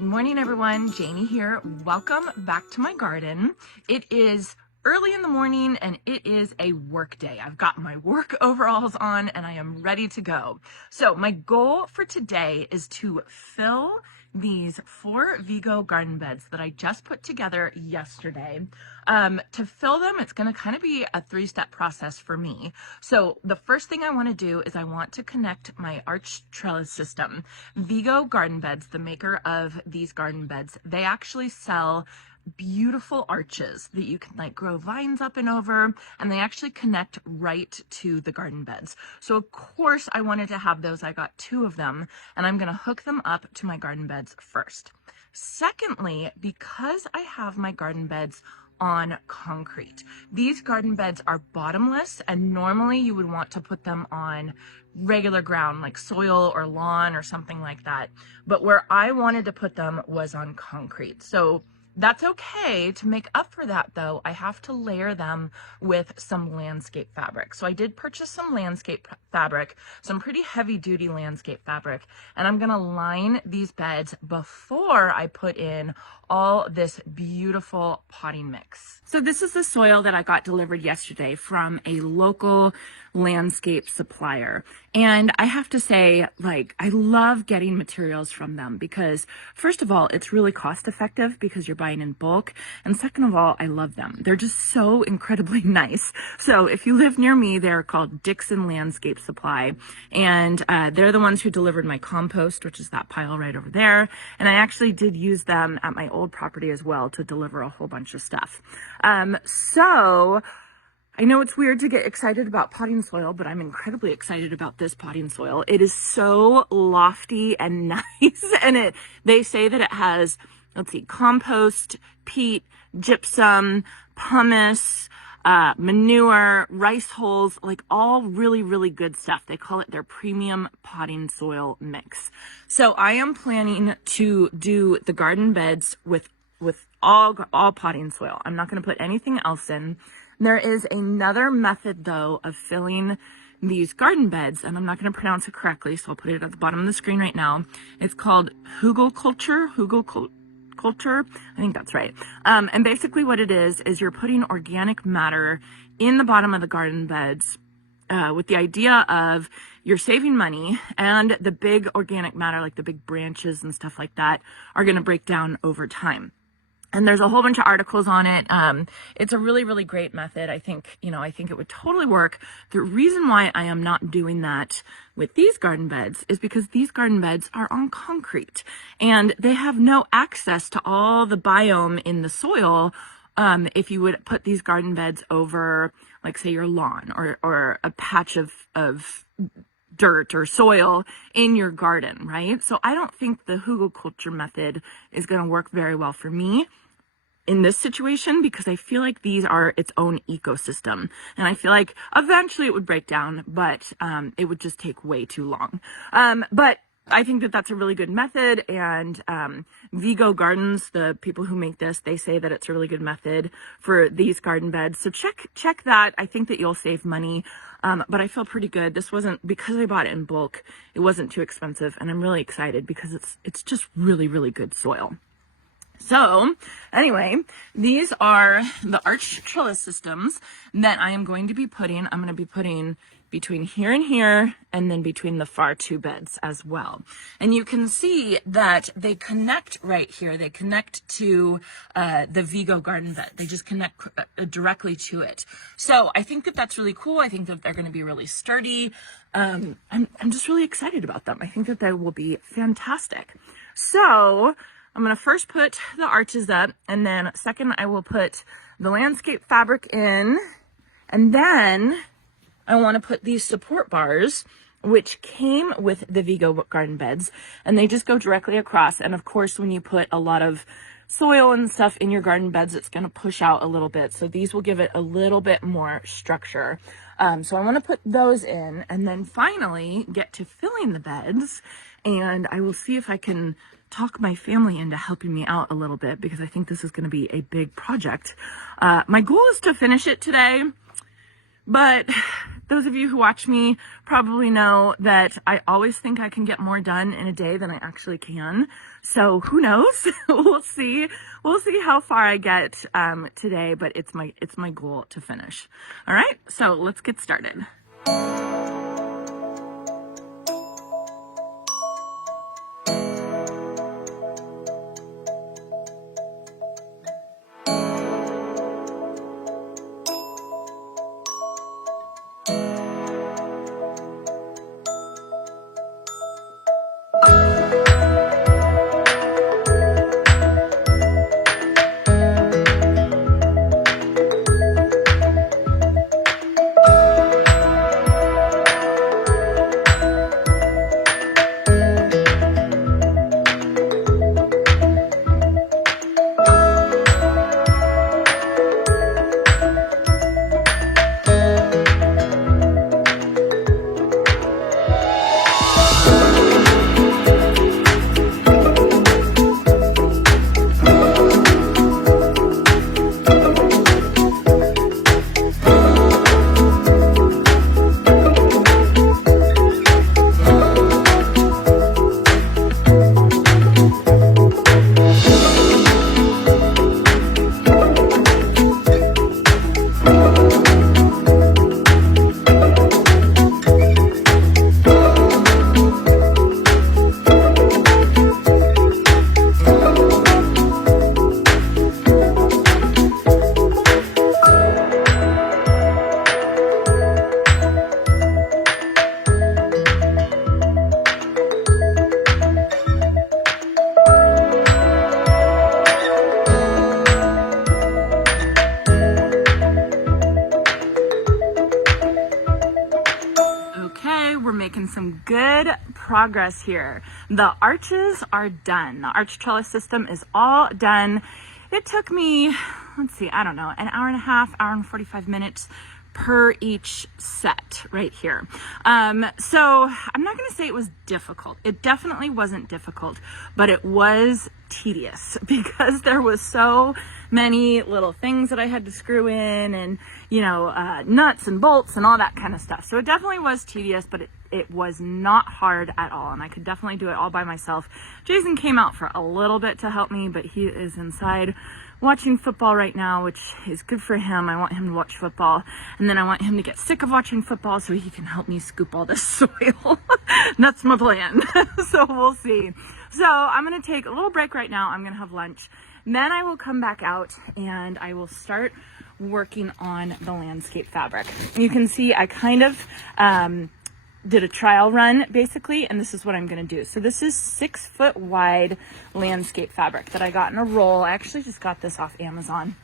Good morning, everyone. Janie here. Welcome back to my garden. It is early in the morning and it is a work day. I've got my work overalls on and I am ready to go. So my goal for today is to fill these 4 Vigo garden beds that I just put together yesterday. To fill them, it's going to kind of be a 3-step process for me. So the first thing I want to do is I want to connect my arch trellis system. Vigo Garden Beds, the maker of these garden beds, they actually sell beautiful arches that you can like grow vines up and over, and they actually connect right to the garden beds. So of course I wanted to have those. I got 2 of them and I'm going to hook them up to my garden beds first. Secondly, because I have my garden beds on concrete, these garden beds are bottomless, and normally you would want to put them on regular ground like soil or lawn or something like that, but where I wanted to put them was on concrete. So that's okay. To make up for that though, I have to layer them with some landscape fabric. So I did purchase some landscape fabric, some pretty heavy duty landscape fabric, and I'm gonna line these beds before I put in all this beautiful potting mix. So this is the soil that I got delivered yesterday from a local landscape supplier. And I have to say, like, I love getting materials from them because first of all, it's really cost effective because you're buying in bulk. And second of all, I love them. They're just so incredibly nice. So if you live near me, they're called Dixon Landscape Supply. And they're the ones who delivered my compost, which is that pile right over there. And I actually did use them at my old property as well to deliver a whole bunch of stuff. So I know it's weird to get excited about potting soil, but I'm incredibly excited about this potting soil. It is so lofty and nice. And they say that it has, let's see, compost, peat, gypsum, pumice, manure, rice hulls, like all really, really good stuff. They call it their premium potting soil mix. So I am planning to do the garden beds with all potting soil. I'm not going to put anything else in. There is another method though of filling these garden beds, and I'm not going to pronounce it correctly, so I'll put it at the bottom of the screen right now. It's called hugelkultur. I think that's right. And basically what it is you're putting organic matter in the bottom of the garden beds with the idea of you're saving money, and the big organic matter, like the big branches and stuff like that, are going to break down over time. And there's a whole bunch of articles on it. It's a really, really great method. I think it would totally work. The reason why I am not doing that with these garden beds is because these garden beds are on concrete and they have no access to all the biome in the soil. If you would put these garden beds over, like say your lawn or a patch of dirt or soil in your garden, right? So I don't think the hugelkultur method is going to work very well for me in this situation, because I feel like these are its own ecosystem, and I feel like eventually it would break down, but it would just take way too long. But I think that that's a really good method, and Vigo Gardens, the people who make this, they say that it's a really good method for these garden beds. So check that. I think that you'll save money, but I feel pretty good. This wasn't, because I bought it in bulk, it wasn't too expensive, and I'm really excited because it's just really, really good soil. So anyway, these are the arch trellis systems that I am going to be putting. I'm going to be putting between here and here, and then between the far 2 beds as well. And you can see that they connect right here. They connect to the Vigo garden bed. They just connect directly to it. So I think that that's really cool. I think that they're going to be really sturdy. I'm just really excited about them. I think that they will be fantastic. So I'm going to first put the arches up, and then second I will put the landscape fabric in, and then I want to put these support bars, which came with the Vigo garden beds, and they just go directly across. And of course, when you put a lot of soil and stuff in your garden beds, it's going to push out a little bit. So these will give it a little bit more structure. So I want to put those in, and then finally get to filling the beds, and I will see if I can talk my family into helping me out a little bit, because I think this is going to be a big project. My goal is to finish it today, but Those of you who watch me probably know that I always think I can get more done in a day than I actually can. So who knows? We'll see. We'll see how far I get today, but it's my goal to finish. All right, so let's get started. Making some good progress here. The arches are done. The arch trellis system is all done. It took me, let's see, I don't know, an hour and a half, hour and 45 minutes per each set right here. So I'm not going to say it was difficult. It definitely wasn't difficult, but it was tedious because there was so many little things that I had to screw in and, you know, nuts and bolts and all that kind of stuff. So it definitely was tedious, but it was not hard at all. And I could definitely do it all by myself. Jason came out for a little bit to help me, but he is inside watching football right now, which is good for him. I want him to watch football, and then I want him to get sick of watching football so he can help me scoop all this soil. That's my plan. So we'll see. So I'm going to take a little break right now. I'm going to have lunch. Then I will come back out and I will start working on the landscape fabric. You can see I kind of did a trial run basically, and this is what I'm going to do. So this is 6 foot wide landscape fabric that I got in a roll. I actually just got this off Amazon.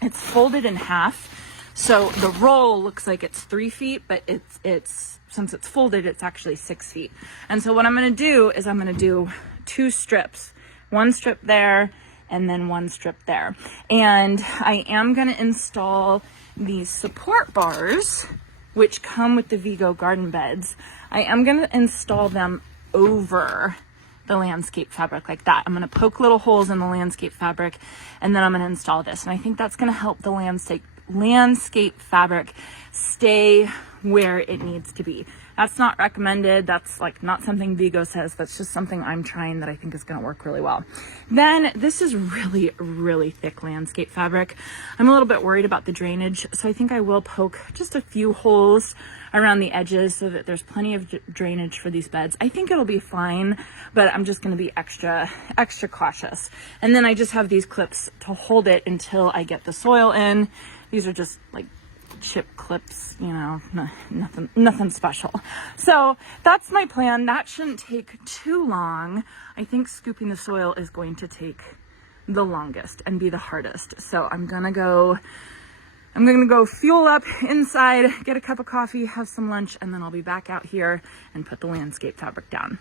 It's folded in half. So the roll looks like it's 3 feet, but it's since it's folded, it's actually 6 feet. And so what I'm going to do is I'm going to do 2 strips, 1 strip there and then 1 strip there. And I am going to install these support bars, which come with the Vigo garden beds. I am going to install them over the landscape fabric like that. I'm going to poke little holes in the landscape fabric, and then I'm going to install this. And I think that's going to help the landscape fabric stay where it needs to be. That's not recommended. That's like not something Vigo says. That's just something I'm trying that I think is going to work really well. Then this is really, really thick landscape fabric. I'm a little bit worried about the drainage, so I think I will poke just a few holes around the edges so that there's plenty of drainage for these beds. I think it'll be fine, but I'm just going to be extra cautious. And then I just have these clips to hold it until I get the soil in. These are just like chip clips, you know, nothing special. So that's my plan. That shouldn't take too long. I think scooping the soil is going to take the longest and be the hardest. So I'm gonna go fuel up inside, get a cup of coffee, have some lunch, and then I'll be back out here and put the landscape fabric down.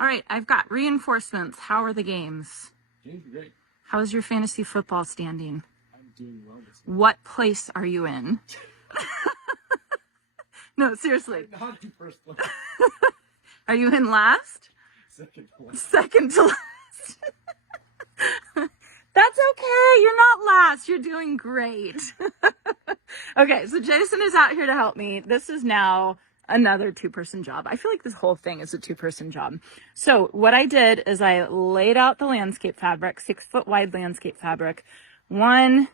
All right, I've got reinforcements. How are the games? Games are great. How's your fantasy football standing? I'm doing well this week. What place are you in? No, seriously. Not in first place. Are you in last? Second to last. Second to last. That's okay. You're not last. You're doing great. Okay, so Jason is out here to help me. This is now another two-person job. I feel like this whole thing is a two-person job. So what I did is I laid out the landscape fabric, 6-foot wide landscape fabric, 1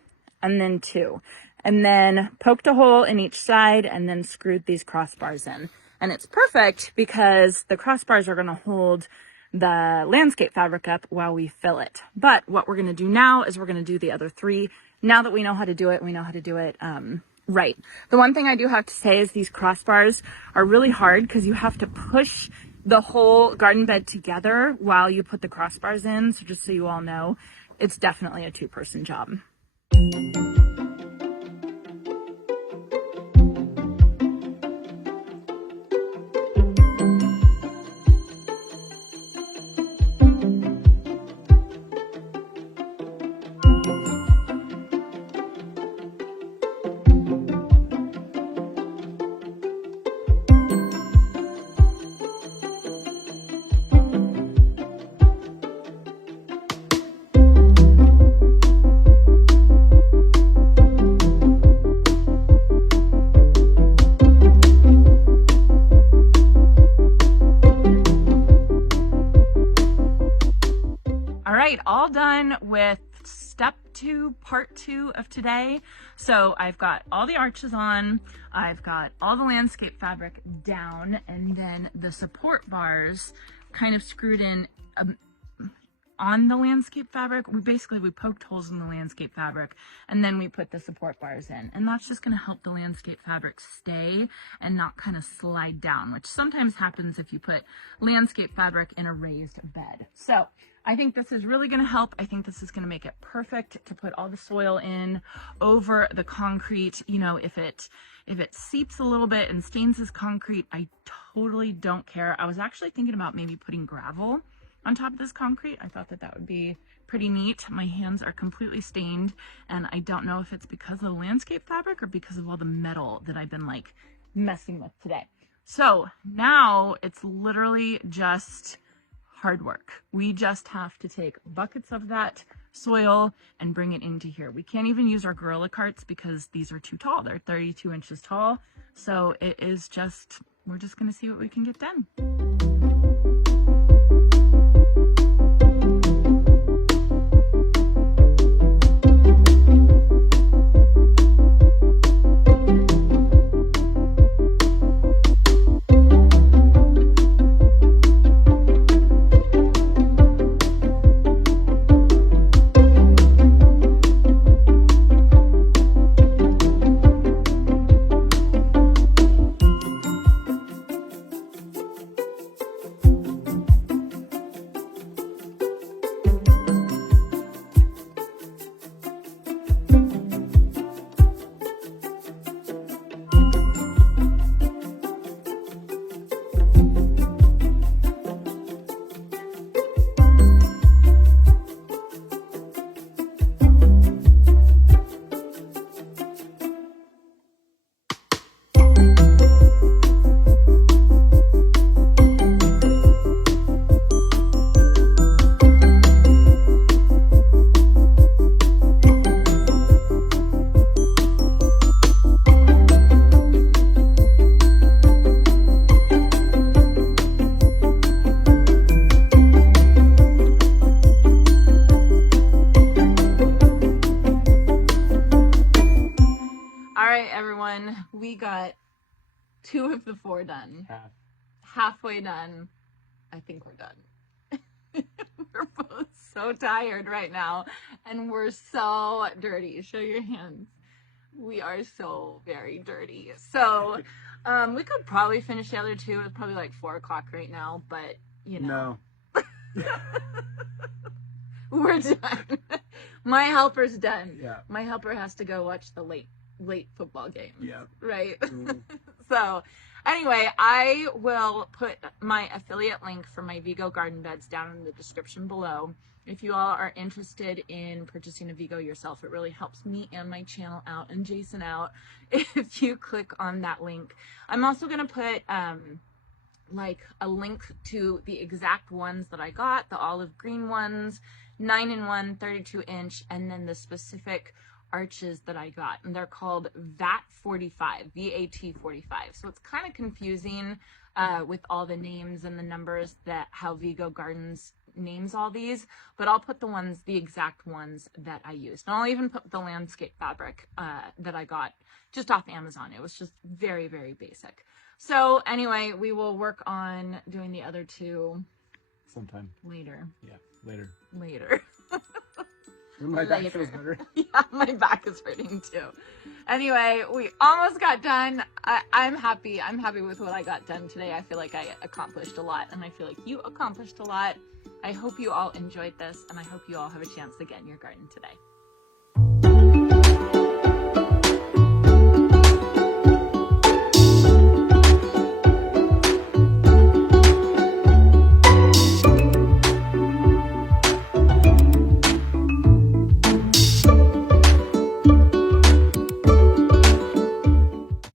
and then 2, and then poked a hole in each side and then screwed these crossbars in. And it's perfect because the crossbars are going to hold the landscape fabric up while we fill it. But what we're going to do now is we're going to do the other 3. Now that we know how to do it, we know how to do it right. The one thing I do have to say is these crossbars are really hard because you have to push the whole garden bed together while you put the crossbars in. So just so you all know, it's definitely a two-person job. All done with step 2, part 2 of today. So I've got all the arches on, I've got all the landscape fabric down, and then the support bars kind of screwed in on the landscape fabric. We poked holes in the landscape fabric and then we put the support bars in, and that's just going to help the landscape fabric stay and not kind of slide down, which sometimes happens if you put landscape fabric in a raised bed. So I think this is really going to help. I think this is going to make it perfect to put all the soil in over the concrete. You know, if it seeps a little bit and stains this concrete, I totally don't care. I was actually thinking about maybe putting gravel on top of this concrete. I thought that would be pretty neat. My hands are completely stained, and I don't know if it's because of the landscape fabric or because of all the metal that I've been like messing with today. So now it's literally just hard work. We just have to take buckets of that soil and bring it into here. We can't even use our gorilla carts because these are too tall. They're 32 inches tall. So it is just, we're just going to see what we can get done. We got 2 of the 4 done. Halfway done. I think we're done. We're both so tired right now, and we're so dirty. Show your hands. We are so very dirty. So we could probably finish the other 2. It's probably like 4 o'clock right now, but you know. No. We're done. My helper's done. Yeah. My helper has to go watch the late football game. Yeah. Right? So anyway, I will put my affiliate link for my Vigo garden beds down in the description below. If you all are interested in purchasing a Vigo yourself, it really helps me and my channel out and Jason out if you click on that link. I'm also going to put like a link to the exact ones that I got, the olive green ones, 9-in-1, 32-inch, and then the specific arches that I got. And they're called VAT 45, VAT 45. So it's kind of confusing with all the names and the numbers that how Vigo Gardens names all these, but I'll put the exact ones that I used. And I'll even put the landscape fabric that I got just off Amazon. It was just very, very basic. So anyway, we will work on doing the other two sometime later. Yeah, later. Later. My back feels better. Yeah, my back is hurting too. Anyway, we almost got done. I'm happy. I'm happy with what I got done today. I feel like I accomplished a lot, and I feel like you accomplished a lot. I hope you all enjoyed this, and I hope you all have a chance to get in your garden today.